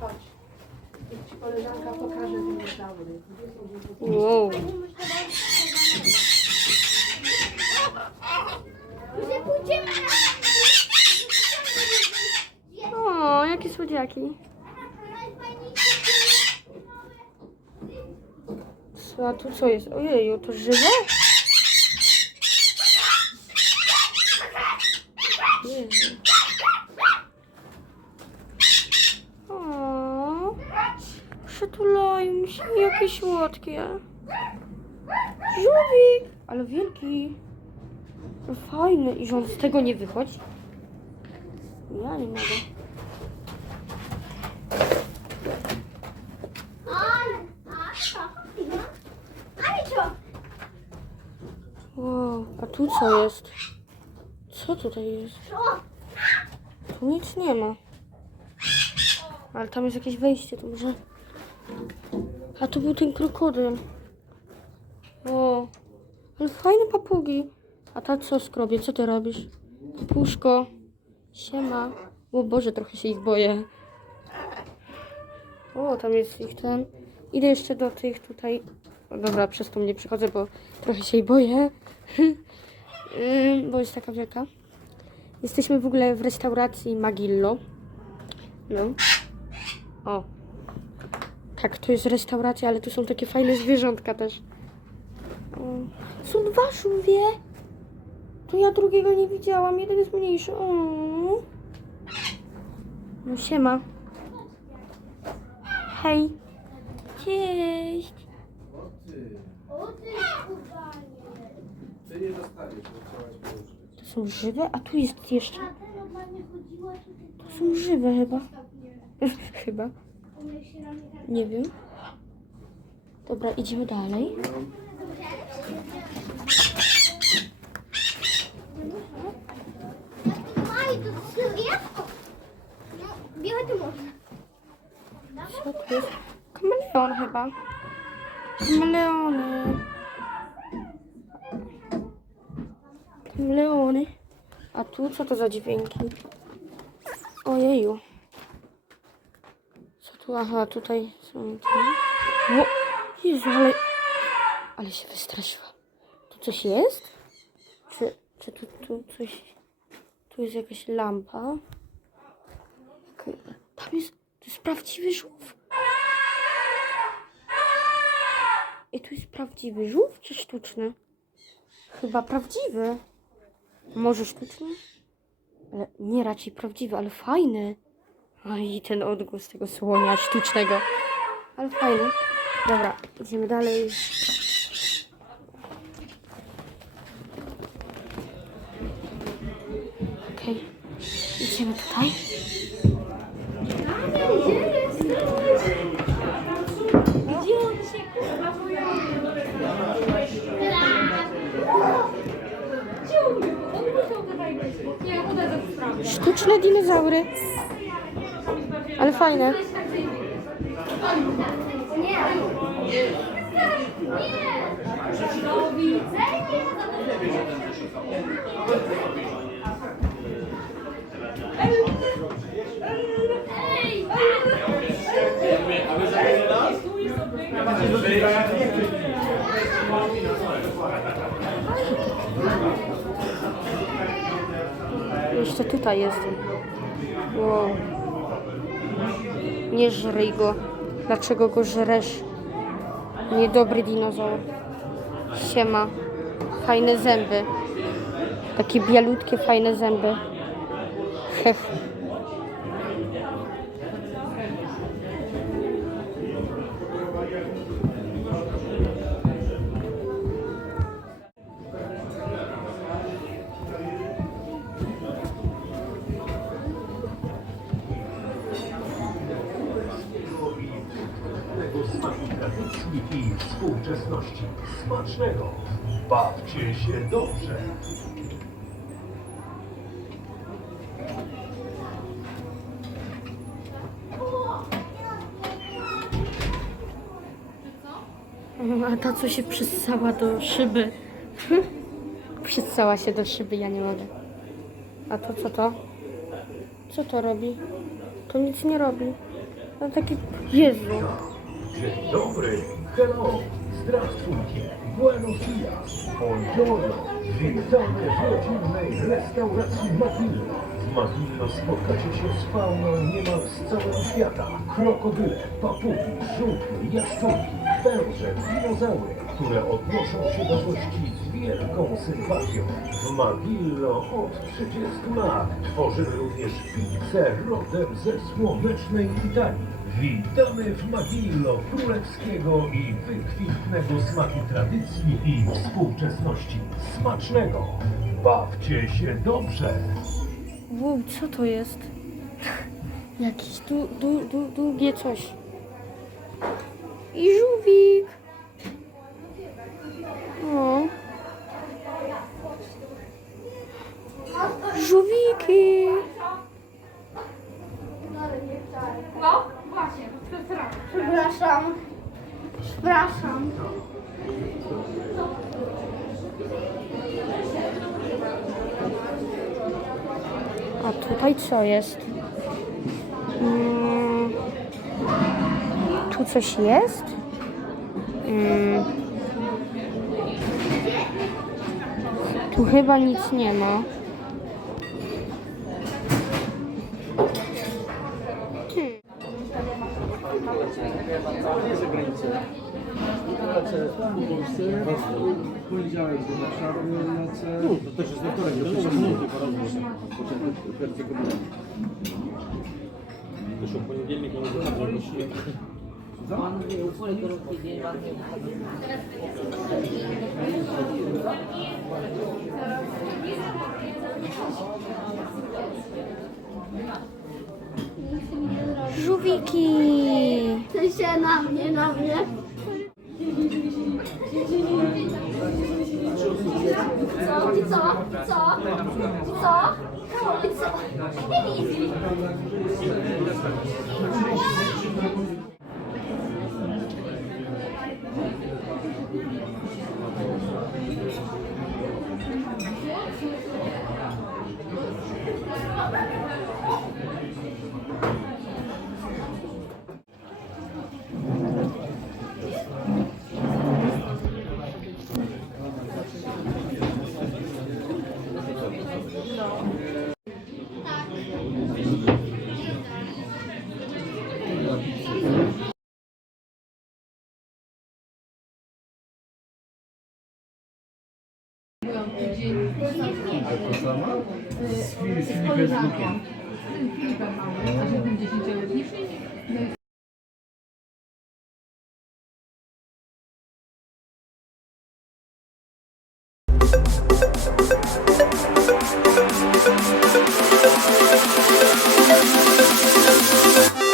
chodź. Wow. O, jakie słodziaki. A tu co jest? Ojeju, to żywe? Jezu. O, przytulają mi się, jakie słodkie. Żółwik, ale wielki. Fajny i że on z tego nie wychodzi. Ja nie mogę. Wow, a tu co jest? Co tutaj jest? Tu nic nie ma. Ale tam jest jakieś wejście, to może... A to był ten krokodyl. O, ale fajne papugi. A ta co skrobie? Co ty robisz? Papuszko. Siema. O Boże, trochę się ich boję. O, tam jest ich ten. Idę jeszcze do tych tutaj. No dobra, przez to nie przychodzę, bo trochę się jej boję. Bo jest taka wielka. Jesteśmy w ogóle w restauracji Magillo. No. O. Tak, to jest restauracja, ale tu są takie fajne zwierzątka też. O. Są dwa żółwie. To ja drugiego nie widziałam, jeden jest mniejszy. O. No siema. Hej. Cześć. O ty, kubanie. Ty. To są żywe, a tu jest jeszcze. To są żywe chyba. chyba. Nie wiem. Dobra, idziemy dalej. Co tu jest? Kameleon chyba. Kameleony. Kameleony. A tu co to za dźwięki? Ojeju. Tu? Aha, tutaj są. O! Jezu, ale... Ale się wystraszyłam. Tu coś jest? Czy, czy tu, tu coś... Tu jest jakaś lampa? Tam jest... To jest prawdziwy żółw. I tu jest prawdziwy żółw czy sztuczny? Chyba prawdziwy. Może sztuczny? Ale nie raczej prawdziwy, ale fajny. I ten odgłos tego słonia sztucznego. Ale fajny. Dobra, idziemy dalej. Okej. Idziemy tutaj. Gdzie jest? Gdzie on się Nie, uda to sprawdzę. Sztuczne dinozaury. Ale fajne. Jeszcze tutaj jest. Wow. Nie żryj go. Dlaczego go żresz? Niedobry dinozaur. Siema. Fajne zęby. Takie bialutkie, fajne zęby. Hech. i współczesności. Smacznego! Bawcie się dobrze! A ta, co się przysała do szyby. przysała się do szyby, ja nie mogę. A to co to? Co to robi? To nic nie robi. No taki... Jezu! Dzień dobry! hello, zdrawствуйте, buenos dias, buongiorno. Witamy w rodzinnej restauracji Magillo. W Magillo spotkacie się z fauną niemal z całego świata. Krokodyle, papugi, żółki, jaszczurki, węże, dinozaury, które odnoszą się do gości z wielką sympatią. W Magillo od 30 lat tworzymy również pizzę rodem ze słonecznej Italii. Witamy w Magillo królewskiego i wykwintnego smaku tradycji i współczesności. Smacznego! Bawcie się dobrze! Wow, co to jest? Jakiś du, du, du, długie coś. I żółwik. O. Żółwiki. No, właśnie, Przepraszam. Przepraszam. A tutaj co jest? Mm, tu coś jest? Mm, tu chyba nic nie ma. Poniedziałek do Warszawy. To też jest wtorek, do Pociągu. Wyszło w poniedziałek, ale Żółwiki. Ty się na mnie, na mnie. Co? Co? Co? Co? Co? To sama? Z Filipem Marcin Filipa mały, a że on 10 rocznicznik. Thank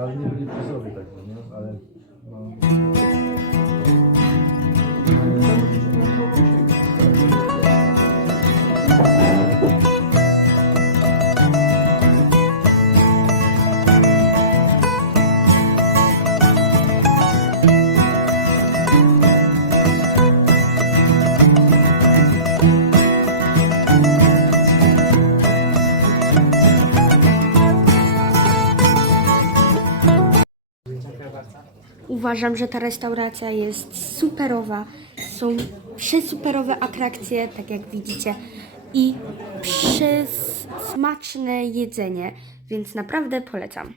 No, ale nie byli przy sobie tak, no nie? Ale, no. Uważam, że ta restauracja jest superowa. Są przesuperowe atrakcje, tak jak widzicie. I przesmaczne jedzenie, więc naprawdę polecam.